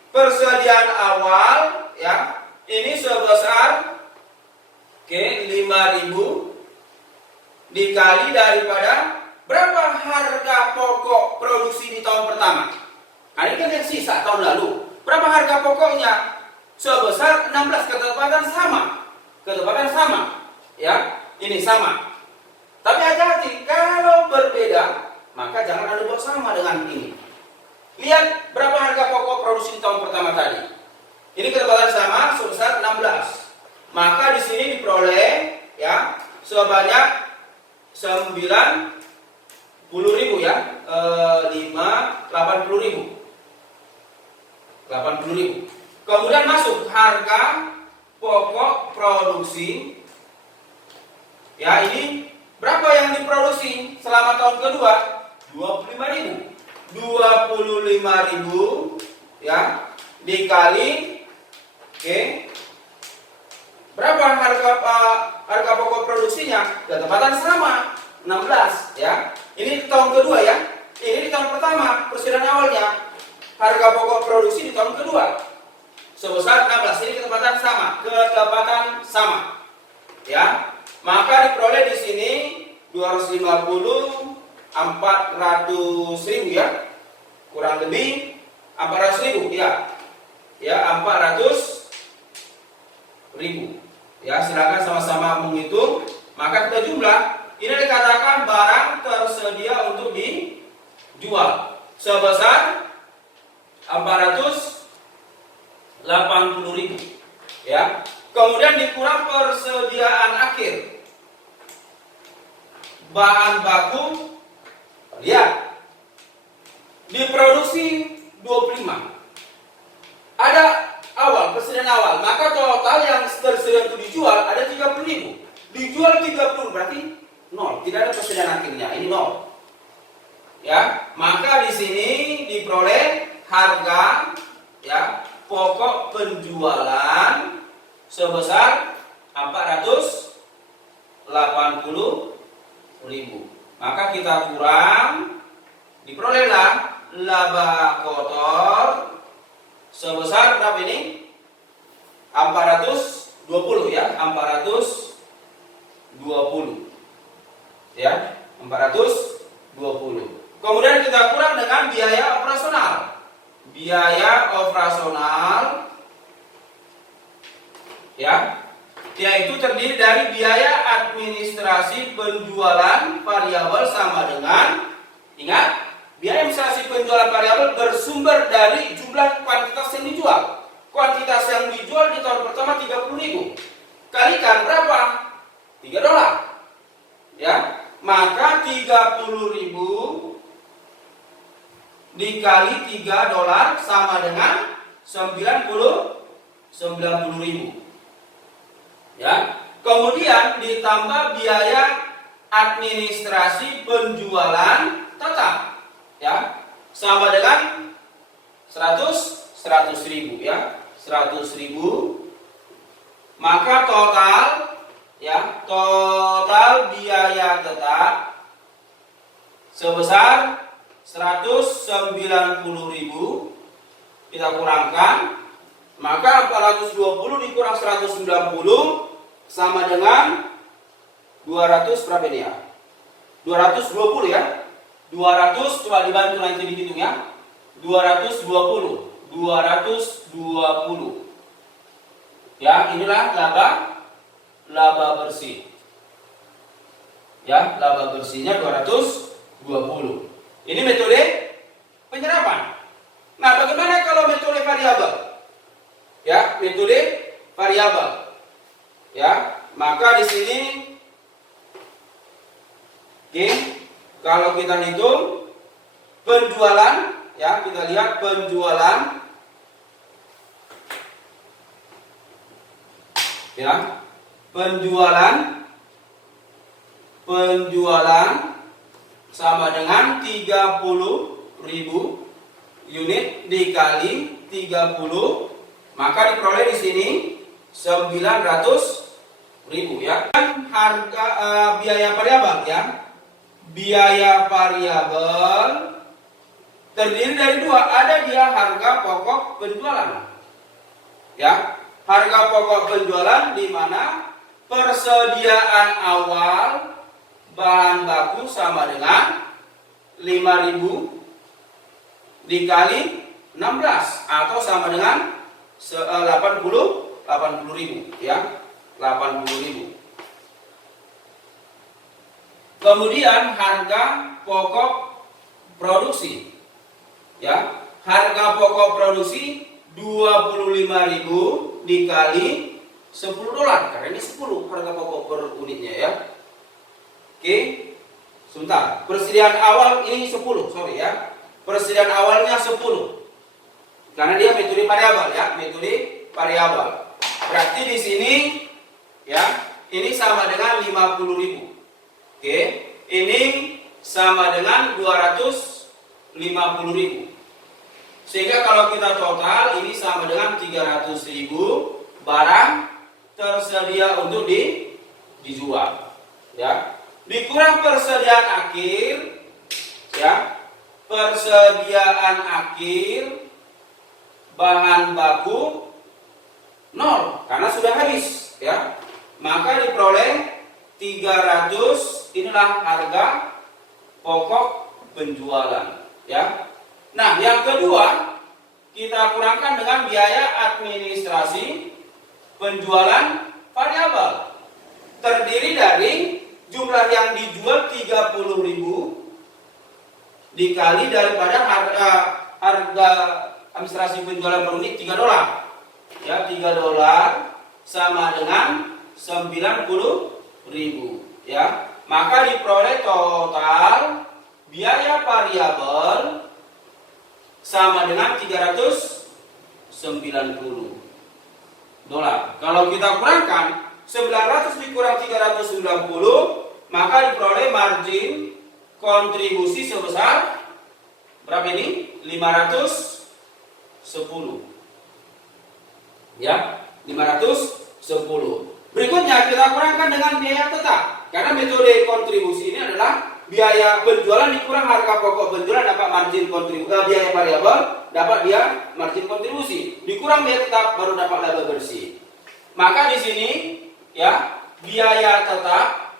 persediaan awal ya ini sebesar 5.000 dikali daripada berapa harga pokok produksi di tahun pertama. Nah, ini kan yang sisa tahun lalu. Berapa harga pokoknya? Sebesar 16, ketepatan sama. Ketepatan sama. Ya, ini sama. Tapi hati-hati, kalau berbeda, maka jangan Anda buat sama dengan ini. Lihat berapa harga pokok produksi di tahun pertama tadi. Ini ketepatan sama sebesar 16. Maka di sini diperoleh ya sebanyak 90.000 ya, 80.000. Kemudian masuk harga pokok produksi. Ya, ini berapa yang diproduksi selama tahun kedua? 25.000. 25.000 ya dikali berapa harga pokok produksinya? Ketepatan sama 16 ya. Ini di tahun kedua ya. Ini di tahun pertama persediaan awalnya. Harga pokok produksi di tahun kedua sebesar 16. Ini ketepatan sama. Ya. Maka diperoleh di sini 250 400.000 ya. Kurang lebih 400.000 ya. Ya, 400.000. Ya, silakan sama-sama menghitung. Maka kita jumlah. Ini dikatakan barang tersedia untuk dijual sebesar 480.000. Ya. Kemudian dikurang persediaan akhir. Bahan baku, lihat, diproduksi 25. Ada persediaan awal, maka total yang tersedia untuk dijual ada 30.000. Dijual 30 berarti 0, tidak ada persediaan akhirnya, ini 0. Ya, maka di sini diperoleh harga ya pokok penjualan sebesar 480.000. Maka kita kurang, diperolehlah laba kotor sebesar berapa ini? 420 ya, 420 ya, 420. Kemudian kita kurang dengan biaya operasional. Biaya operasional ya, yaitu terdiri dari biaya administrasi penjualan variabel sama dengan, ingat, biaya administrasi penjualan variabel bersumber dari jumlah kuantitas yang dijual. Kuantitas yang dijual di tahun pertama 30.000. Kalikan berapa? $3. Ya, maka 30.000 dikali $3 sama dengan 90.000. Ya. Kemudian ditambah biaya administrasi penjualan tetap ya, sama dengan 100.000 ya, 100.000. Maka total ya, total biaya tetap sebesar 190.000. Kita kurangkan, maka 420 dikurang 190 sama dengan 200 berapa ini ya? 220 ya. 200 coba dibantu nanti dihitung ya. 220. Ya, inilah laba bersih. Ya, laba bersihnya 220. Ini metode penyerapan. Nah, bagaimana kalau metode variabel? Ya, metode variabel. Ya, maka di sini oke, kalau kita hitung penjualan, ya, kita lihat penjualan. Ya, penjualan sama dengan 30.000 unit dikali 30, maka diperoleh di sini 900.000 ya. Harga biaya variabel ya. Biaya variabel terdiri dari dua, ada dia harga pokok penjualan. Ya, harga pokok penjualan di mana persediaan awal bahan baku sama dengan 5.000 dikali 16 atau sama dengan 80.000 ya, 80.000. Kemudian harga pokok produksi ya, harga pokok produksi 25.000 dikali $10 karena ini 10 harga pokok per unitnya ya. Oke, sebentar. Persediaan awal ini 10, sorry ya. Persediaan awalnya 10. Karena dia metode variabel ya, metode variabel. Berarti di sini ya, ini sama dengan 50.000. Oke, ini sama dengan 250.000. Sehingga kalau kita total ini sama dengan 300.000 barang tersedia untuk dijual. Ya. Dikurang persediaan akhir ya. Persediaan akhir bahan baku 0 karena sudah habis ya. Maka diperoleh 300, inilah harga pokok penjualan ya. Nah, yang kedua kita kurangkan dengan biaya administrasi penjualan variabel. Terdiri dari jumlah yang dijual 30.000 dikali daripada harga administrasi penjualan per unit $3. Ya, $3 sama dengan 90.000 ya. Maka diperoleh total biaya variabel sama dengan $390. Kalau kita kurangkan 900 dikurang 390, maka diperoleh margin kontribusi sebesar berapa ini? 510. Ya, 510. Berikutnya kita kurangkan dengan biaya tetap. Karena metode kontribusi ini adalah biaya penjualan dikurang harga pokok penjualan dapat margin kontribusi, biaya variabel dapat dia margin kontribusi, dikurang biaya tetap baru dapat laba bersih. Maka di sini ya, biaya tetap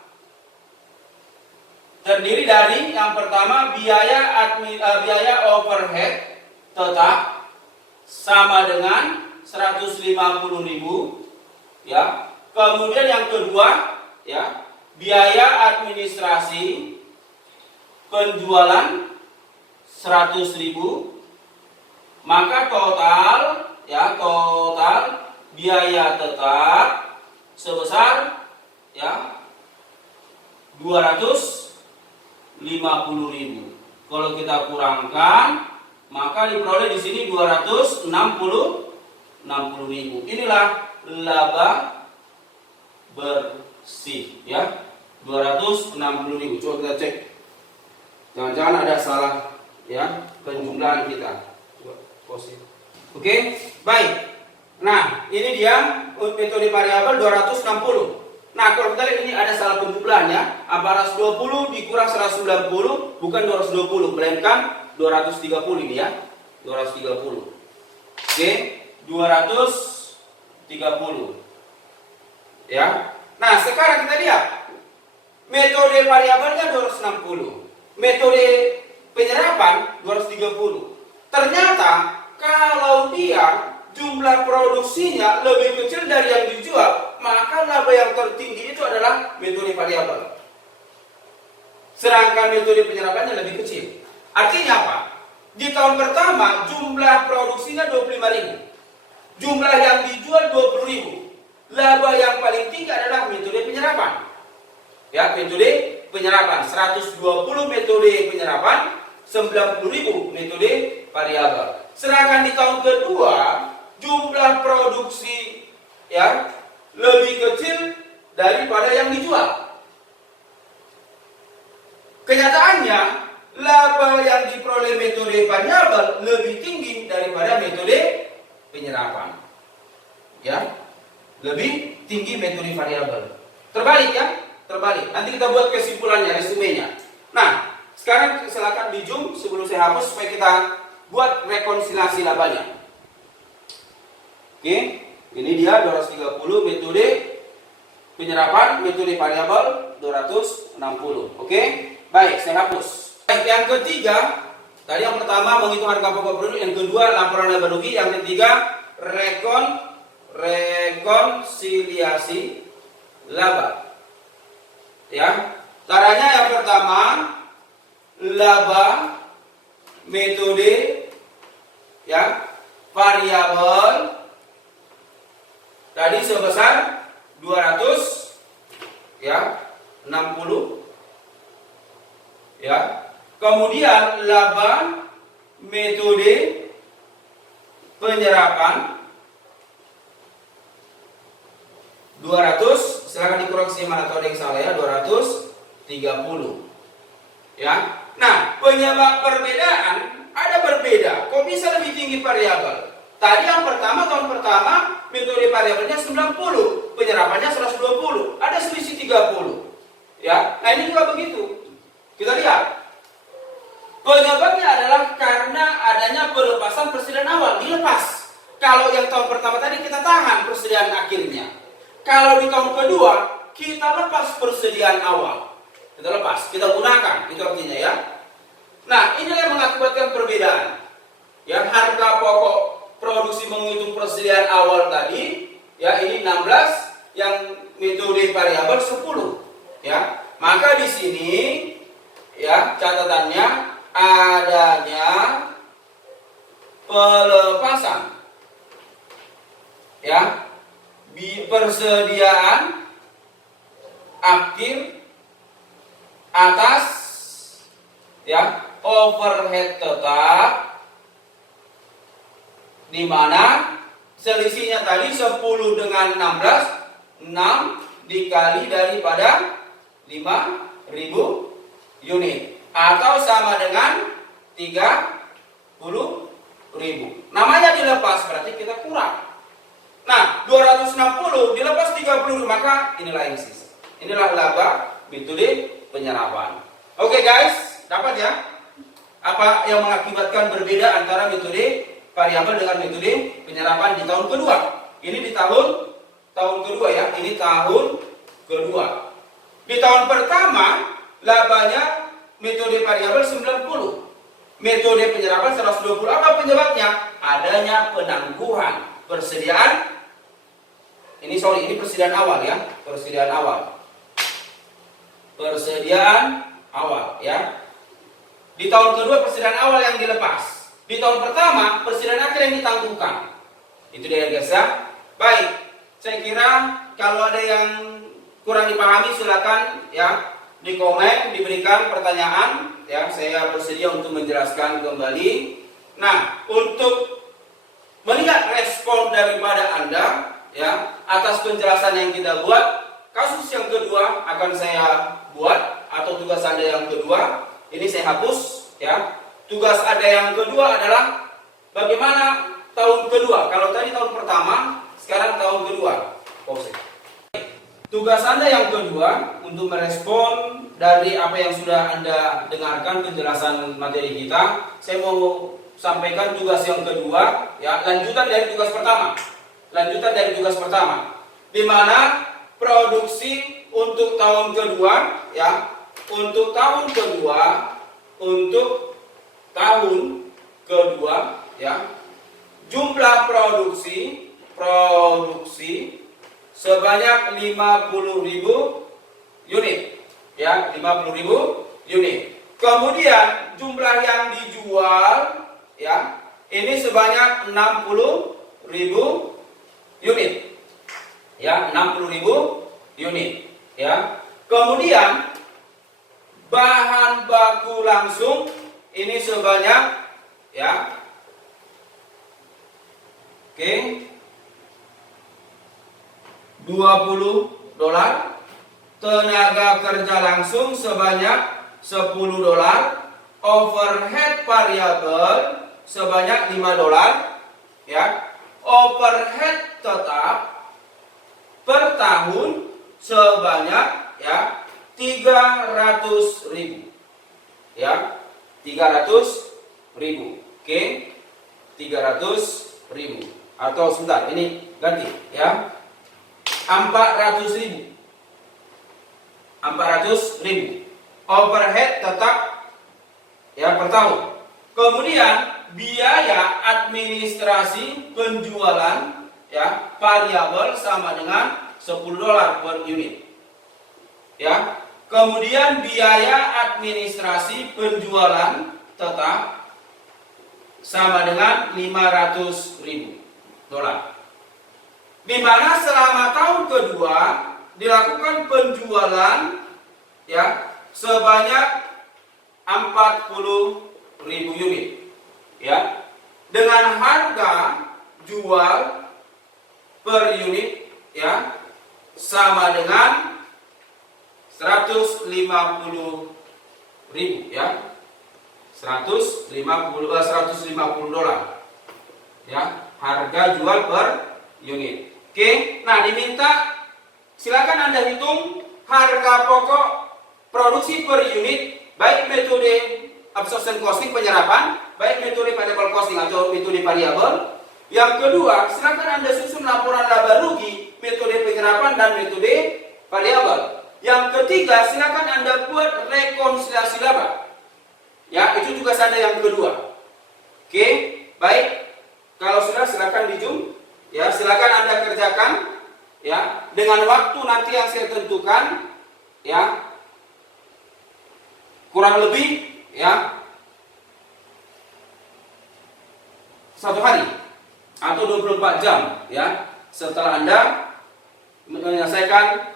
terdiri dari yang pertama biaya overhead tetap sama dengan 150.000 ya. Kemudian yang kedua ya, biaya administrasi penjualan 100.000, maka total biaya tetap sebesar ya 250.000. Kalau kita kurangkan maka diperoleh di sini 260.000. Inilah laba bersih ya, 260.000. Coba kita cek. Jangan-jangan ada salah ya penjumlahan kita. Coba pause. Oke, baik. Nah, ini dia metode variabel 260. Nah, kalau kita lihat ini ada salah penjumlahan ya. 420 dikurang 190 bukan 220, melainkan 230 ini ya. 230. Oke, 230. Ya. Nah, sekarang kita lihat metode variabelnya 260. Metode penyerapan 230. Ternyata kalau dia jumlah produksinya lebih kecil dari yang dijual, maka laba yang tertinggi itu adalah metode variabel. Sedangkan metode penyerapannya lebih kecil. Artinya apa? Di tahun pertama jumlah produksinya 25.000. Jumlah yang dijual 20.000. Laba yang paling tinggi adalah metode penyerapan. Ya, metode penyerapan 120 metode penyerapan, 90.000 metode variabel. Sedangkan di tahun kedua jumlah produksi ya lebih kecil daripada yang dijual. Kenyataannya laba yang diperoleh metode variabel lebih tinggi daripada metode penyerapan. Ya, lebih tinggi metode variabel. Terbalik ya. Terbalik. Nanti kita buat kesimpulannya, resumenya. Nah, sekarang silakan di zoom sebelum saya hapus supaya kita buat rekonsiliasi labanya. Oke, ini dia 230 metode penyerapan, metode variabel 260. Oke, baik, saya hapus. Baik, yang ketiga, tadi yang pertama menghitung harga pokok produk, yang kedua laporan laba rugi, yang ketiga rekonsiliasi laba. Ya, caranya yang pertama laba metode ya variabel tadi sebesar 200 ya 60 ya. Kemudian laba metode penyerapan 200, silakan dikoreksi mana tahu ada yang salah ya, 230. Ya. Nah, penyebab perbedaan ada berbeda. Kok bisa lebih tinggi variabel? Tadi yang pertama, tahun pertama metode variabelnya 90, penyerapannya 120. Ada selisih 30. Ya. Nah, ini juga begitu. Kita lihat. Penyebabnya adalah karena adanya pelepasan persediaan awal, dilepas. Kalau yang tahun pertama tadi kita tahan persediaan akhirnya. Kalau di tahun kedua, kita lepas persediaan awal. Kita lepas, kita gunakan, itu artinya ya. Nah, inilah yang mengakibatkan perbedaan. Ya, harga pokok produksi menghitung persediaan awal tadi, ya ini 16, yang metode variabel 10. Ya, maka di sini, ya catatannya adanya pelepasan. Ya. Persediaan akhir atas ya overhead tetap, di mana selisihnya tadi 10 dengan 16, 6 dikali daripada 5.000 unit. atau sama dengan 30.000. Namanya dilepas berarti kita kurang. Nah, 260 dilepas 30, maka inilah yang sisa. Inilah laba metode penyerapan. Oke guys, dapat ya? Apa yang mengakibatkan berbeda antara metode variabel dengan metode penyerapan di tahun kedua? Ini di tahun kedua ya, ini tahun kedua. Di tahun pertama labanya metode variabel 90, metode penyerapan 120. Apa penyebabnya? Adanya penangguhan persediaan. Ini persediaan awal ya, persediaan awal ya. Di tahun kedua persediaan awal yang dilepas. Di tahun pertama persediaan akhir yang ditangguhkan. Itu dia guys ya. Baik, saya kira kalau ada yang kurang dipahami silakan ya di komen, diberikan pertanyaan ya, saya bersedia untuk menjelaskan kembali. Nah, untuk melihat respon daripada Anda ya atas penjelasan yang kita buat, kasus yang kedua akan saya buat, atau tugas Anda yang kedua ini saya hapus ya. Tugas Anda yang kedua adalah bagaimana tahun kedua. Kalau tadi tahun pertama, sekarang tahun kedua. Tugas Anda yang kedua untuk merespon dari apa yang sudah Anda dengarkan penjelasan materi kita. Saya mau sampaikan tugas yang kedua ya, lanjutan dari tugas pertama. Di mana produksi untuk tahun kedua ya, untuk tahun kedua ya, jumlah produksi sebanyak 50.000 unit ya, 50.000 unit. Kemudian jumlah yang dijual ya, ini sebanyak 60.000 unit ya, 60.000 unit ya. Kemudian bahan baku langsung ini sebanyak ya, oke, $20. Tenaga kerja langsung sebanyak $10. Overhead variabel sebanyak $5 ya. Overhead tetap per tahun sebanyak ya 300.000 ya, 300.000. Oke, 300.000, atau sebentar ini ganti ya, 400.000. Overhead tetap ya per tahun. Kemudian biaya administrasi penjualan ya variabel sama dengan $10 per unit ya. Kemudian biaya administrasi penjualan tetap sama dengan $500.000. Di mana selama tahun kedua dilakukan penjualan ya sebanyak 40.000 unit ya, dengan harga jual per unit ya sama dengan 150.000 ya, $150 ya, harga jual per unit. Oke, nah diminta silakan Anda hitung harga pokok produksi per unit, baik metode absorption costing penyerapan, baik metode variable costing atau metode variabel. Yang kedua, silakan Anda susun laporan laba rugi metode penyerapan dan metode variabel. Yang ketiga, silakan Anda buat rekonsiliasi laba. Ya, itu tugas Anda yang kedua. Oke, baik. Kalau sudah silakan di Zoom. Ya, silakan Anda kerjakan ya dengan waktu nanti yang saya tentukan ya. Kurang lebih ya 1 hari atau 24 jam ya setelah Anda menyelesaikan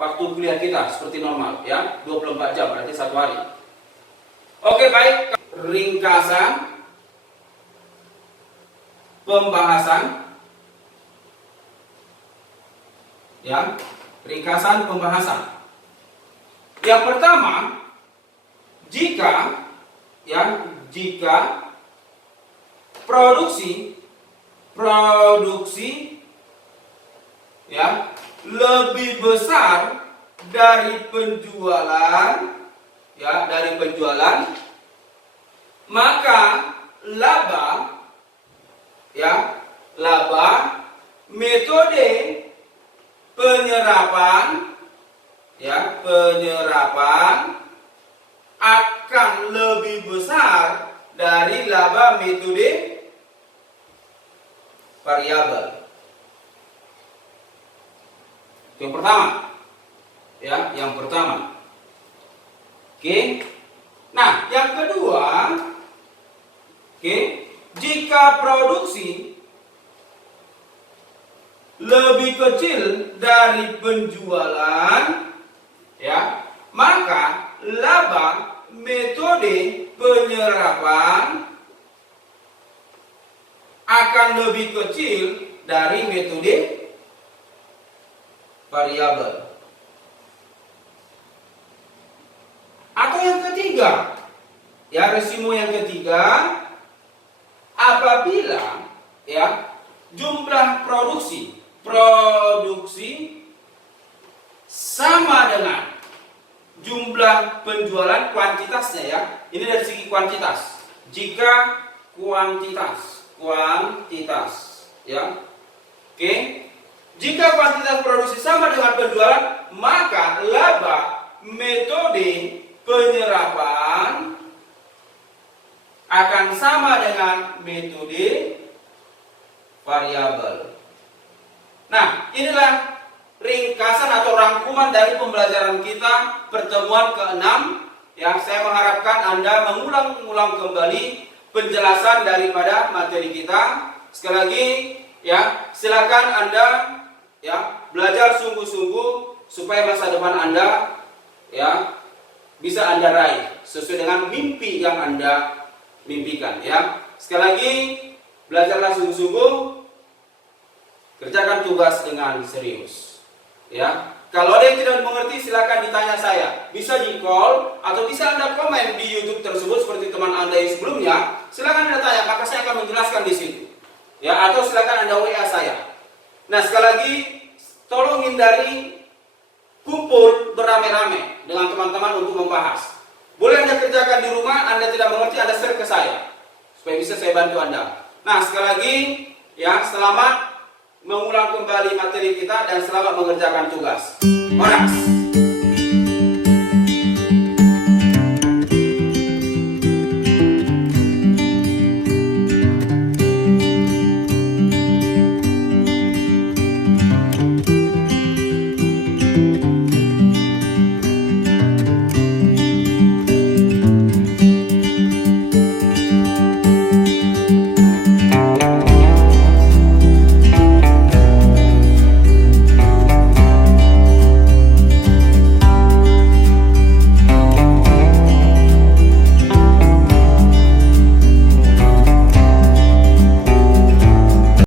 waktu kuliah kita seperti normal ya, 24 jam berarti 1 hari. Oke, baik. Ringkasan pembahasan ya, ringkasan pembahasan. Yang pertama, jika produksi ya lebih besar dari penjualan, maka laba metode penyerapan akan lebih besar dari laba metode variabel. Yang pertama. Oke. Nah, yang kedua, jika produksi lebih kecil dari penjualan, maka laba metode penyerapan akan lebih kecil dari metode variabel. Atau yang ketiga, resiko yang ketiga, apabila jumlah produksi sama dengan jumlah penjualan kuantitasnya, ini dari segi kuantitas. Jika kuantitas, jika kuantitas produksi sama dengan penjualan, maka laba metode penyerapan akan sama dengan metode variabel. Nah, inilah ringkasan atau rangkuman dari pembelajaran kita pertemuan ke-6. Saya mengharapkan Anda mengulang kembali penjelasan daripada materi kita. Sekali lagi, silakan Anda belajar sungguh-sungguh supaya masa depan Anda bisa Anda raih sesuai dengan mimpi yang Anda mimpikan. Sekali lagi, belajarlah sungguh-sungguh, kerjakan tugas dengan serius. Kalau ada yang tidak mengerti, silakan ditanya saya. Bisa di call atau bisa Anda komen di YouTube tersebut seperti teman Anda yang sebelumnya. Silakan Anda tanya, maka saya akan menjelaskan di situ. Atau silakan Anda WA saya. Nah, sekali lagi, tolong hindari kumpul beramai-ramai dengan teman-teman untuk membahas. Boleh Anda kerjakan di rumah, Anda tidak mengerti, Anda share ke saya supaya bisa saya bantu Anda. Nah, sekali lagi, selamat mengulang kembali materi kita dan selamat mengerjakan tugas. Moras.